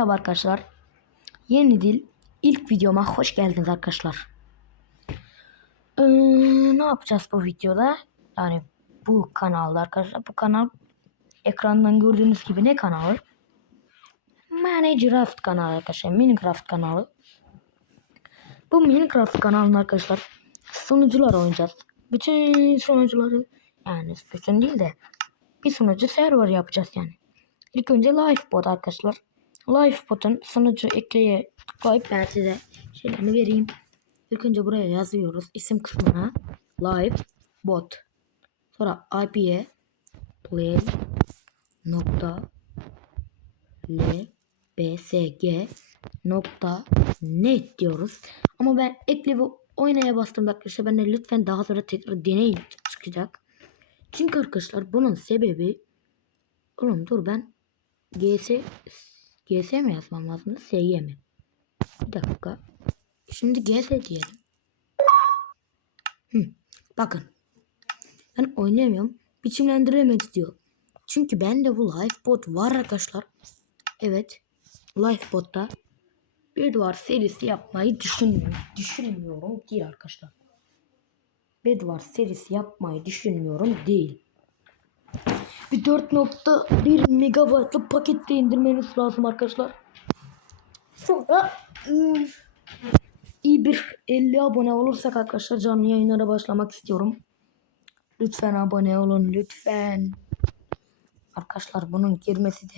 Merhaba arkadaşlar. Yeni dil ilk videoma hoş geldiniz arkadaşlar. Ne yapacağız bu videoda? Yani bu kanalda arkadaşlar. Bu kanal ekrandan gördüğünüz gibi ne kanalı? Minecraft kanalı arkadaşlar. Minecraft kanalı. Bu Minecraft kanalında arkadaşlar sunucular oynayacağız. Bütün sunucuları, yani bütün değil de bir sunucu server yapacağız yani. İlk önce Lifebot arkadaşlar. Lifebot'un sunucu ekleye koyup ben size şeylerini vereyim. İlk önce buraya yazıyoruz. İsim kısmına Lifebot. Sonra IP'ye play nokta lbsg nokta net diyoruz. Ama ben ekle ve oynaya bastım arkadaşlar. Ben de lütfen daha sonra tekrar deneyin çıkacak. Çünkü arkadaşlar bunun sebebi, oğlum dur, ben GS mi yazmam lazım? SY mi? Bir dakika. Şimdi GS diyelim. Bakın. Ben oynayamıyorum. Biçimlendiremedi diyor. Çünkü bende bu Lifebot var arkadaşlar. Evet. Lifebot'ta Bedwars serisi yapmayı düşünmüyorum değil arkadaşlar. Bedwars serisi yapmayı düşünmüyorum değil. Bir 4.1 megabaytlık pakette indirmeniz lazım arkadaşlar. Sonra iyi bir 50 abone olursak arkadaşlar canlı yayınlara başlamak istiyorum. Lütfen abone olun lütfen. Arkadaşlar bunun girmesi de.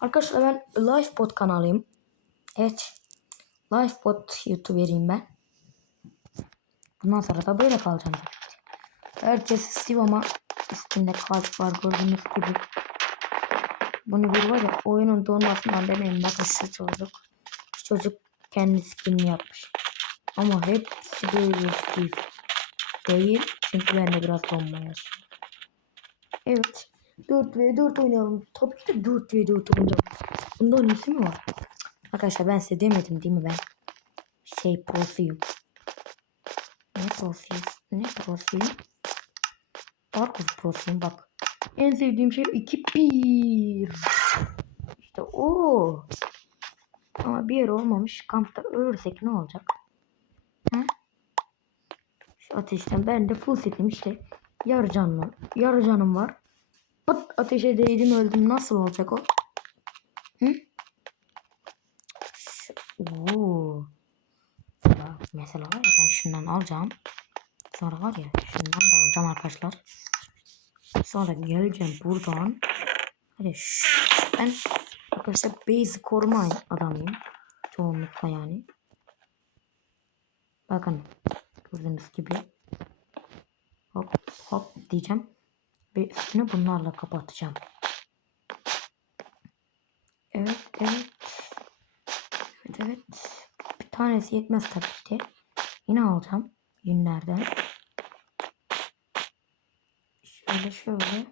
Arkadaşlar ben Lifebot kanalıyım. Evet. Lifebot YouTuber'iyim ben. Bundan sonra da böyle kalacağım. Herkes istiyor ama üstünde kalp var gördüğünüz gibi. Bunu bir var ya, oyunun donmasından demeyin. Bakın şu çocuk. Şu çocuk kendi skinini yapmış. Ama hepsi böyle Steve değil. Çünkü bende biraz donma yazıyor. Evet. 4v4 oynayalım. Tabii ki de 4v4 oynayalım. Bundan iyisi mi var? Arkadaşlar ben size demedim değil mi, ben prosuyum. Ne prosuyum? Ne prosuyum? Parkur prosuyum bak. En sevdiğim şey 2-1. İşte o. Ama bir yer olmamış. Kampta ölürsek ne olacak? He? Şu ateşten ben de full setim işte. Yarı canım var. Pat, ateşe değdim öldüm. Nasıl olacak o? Hı? Oo. Mesela var ya, ben şundan alacağım. Sonra var ya, şundan da alacağım arkadaşlar. Sonra geleceğim buradan. Hadi ben arkadaşlar base koruma adamıyım. Çoğunlukla yani. Bakın gördüğünüz gibi. Hop hop diyeceğim. Ve üstünü bunlarla kapatacağım. Evet evet. Evet evet. Bir tanesi yetmez tabii ki de. Yine alacağım. Yünlerden. Şöyle şöyle.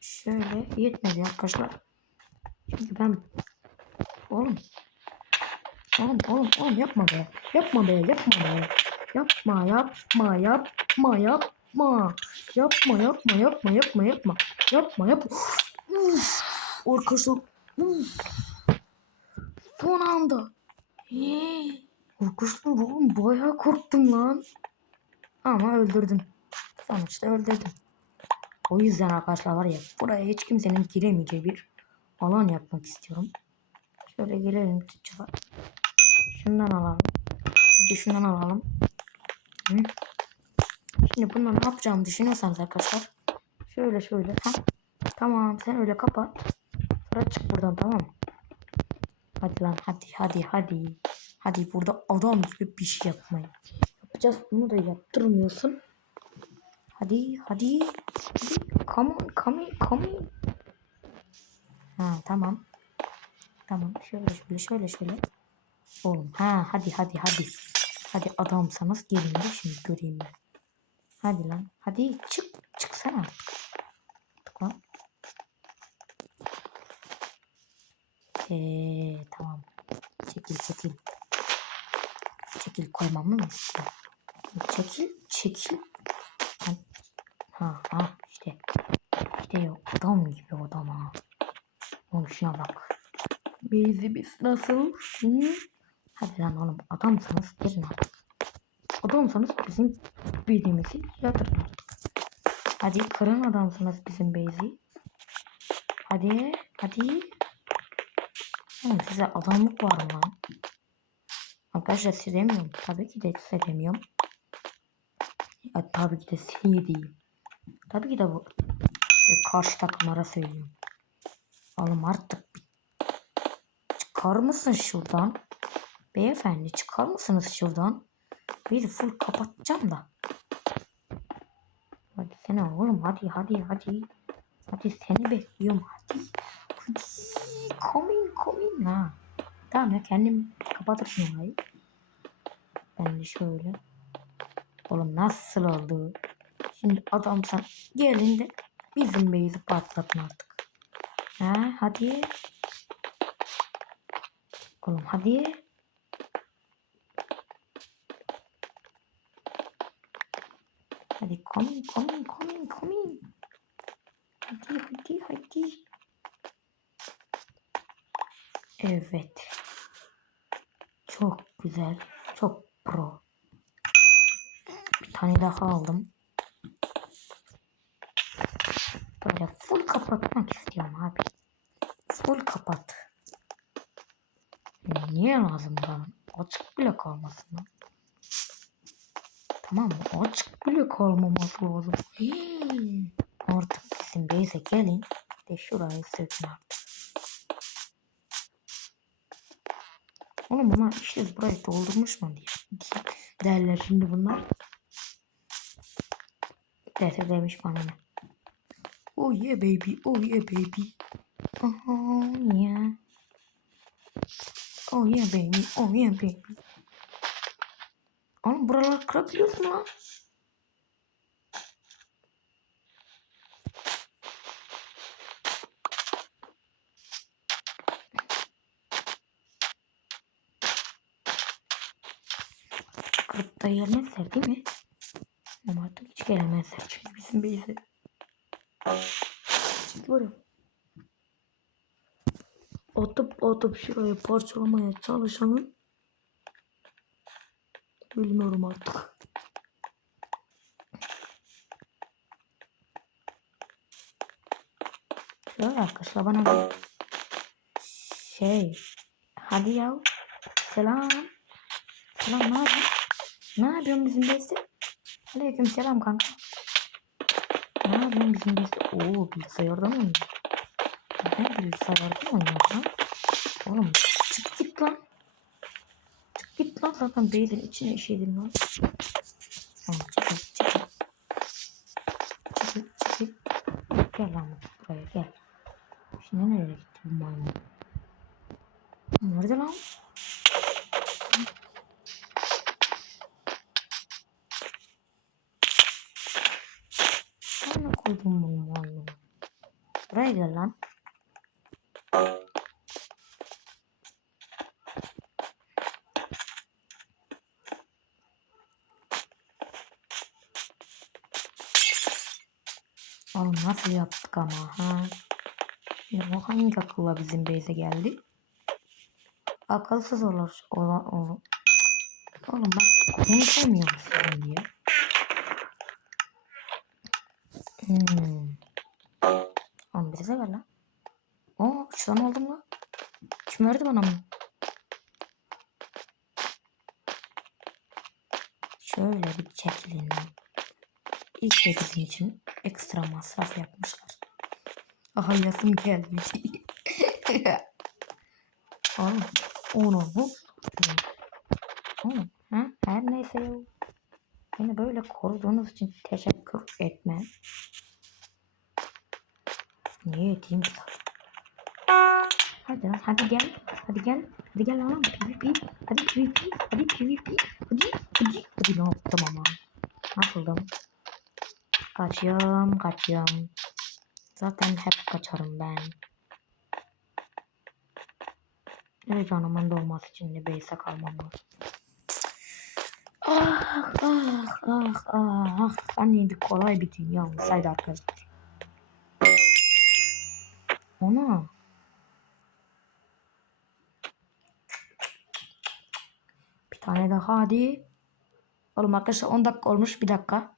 Şöyle yetmedi arkadaşlar. Çünkü ben oğlum yapma be. Yapma be. Yapma. Arkadaşlar. Son anda. Arkadaşlar oğlum bayağı korktum lan. Ama öldürdüm. Sonuçta öldürdüm. O yüzden arkadaşlar var ya, buraya hiç kimsenin giremeyeceği bir alan yapmak istiyorum. Şöyle girelim. Şundan alalım. Bir de şundan alalım. Hı. Şimdi bundan ne yapacağımı düşünüyorsanız arkadaşlar. Şöyle. Ha. Tamam, sen öyle kapat. Sonra çık buradan, tamam mı? Hadi lan hadi. Hadi burada adam gibi bir şey yapmayın. Yapacağız, bunu da yaptırmıyorsun. Hadi. Come on. Ha tamam. Şöyle. Oğlum hadi. Hadi adamsanız gelin de şimdi göreyim ben. Hadi lan. Hadi çıksana. Tıkla. Tamam. Çekil. Çekil koymamı mı istiyor? Çekil. Ha işte yok. Adam gibi adam ha. Oğlum şuna bak. Base'imiz nasıl? Hı? Hadi lan oğlum adamsanız girin artık. Adamsanız bizim bildiğimizi yatırın artık. Hadi kırın adamsanız bizim base'i. Hadi. Oğlum size adamlık var mı lan? Arkadaşlar size demiyorum. Tabii ki de size demiyorum. Ya, tabii ki de size değil. Tabii ki de bu karşı takımlara söylüyorum. Oğlum artık çıkar mısın şuradan? Beyefendi çıkar mısınız şuradan? Bir full kapatacağım da. Hadi seni oğlum hadi. Hadi seni bekliyorum hadi. Come in ha. Tamam ya kendim kapatırsın orayı. Ben de şöyle. Oğlum nasıl oldu? Şimdi adam sen gelin de bizim base'i patlatın artık. Ha hadi. Oğlum hadi. Hadi come in. Hadi. Evet. Çok güzel. Çok pro. Bir tane daha aldım. Böyle full kapatmak istiyorum abi. Full kapat. Niye lazım bana? Açık bile kalmasın lan. Tamam mı? Açık bile kalmaması lazım. Artık bizim base'e gelin. De şurayı sökün artık. Oğlum bunlar işte burayı doldurmuş mu diye derler şimdi bunlar. Dese demiş bana ne. Oh yeah baby. Oh yeah baby. Oh yeah baby. Oğlum buraları kırabiliyorsun lan. Kırıp da gelmezler değil mi? Ama artık hiç gelemezler çünkü bizim base'e. Çünkü var ya. Atıp şurayı parçalamaya çalışanın bilmiyorum artık. Şöyle arkadaşlar bana bir hadi ya. Selam ne yapıyorsun? Ne yapıyorsun bizim base'de? Aleyküm selam kanka. Ne yapıyorsun bizim base'de? Oo bilgisayarda mı oynuyor? Ben bilgisayarda mı oynuyor lan? Oğlum çık git lan. Zaten base'in içine işedin lan. Tamam çık. Gel lan buraya gel. Şimdi nereye gitti bu maymun? Nerede lan? Nereye koydum bunu maymunu? Buraya gel lan. Oğlum nasıl yaptık ama ha? Şimdi o hangi akılla bizim base'e geldi? Akılsız olur. Oğlum bak konuşamıyorum sizin diye. Oğlum bize ver lan. Oo şuradan aldım lan. Kim verdi bana bunu? Şöyle bir çekilin lan. İlk de bizim için ekstra masraf yapmışlar. Aha yasım geldi. Oğlum onu bu. Oğlum ha? Her neyse ya. Beni böyle koruduğunuz için teşekkür etme. Niye edeyim ki? Hadi lan hadi gel. Hadi gel lan PvP. Hadi PvP. Hadi lan tamam abi. Nasıldım? Kaçıyorum. Zaten hep kaçarım ben. Canımın dolması için de base'e kalmam lazım. Anneydi kolay bir dünya olsaydı arkadaşlar. Ona Bir tane daha hadi. Oğlum arkadaşlar 10 dakika olmuş. Bir dakika.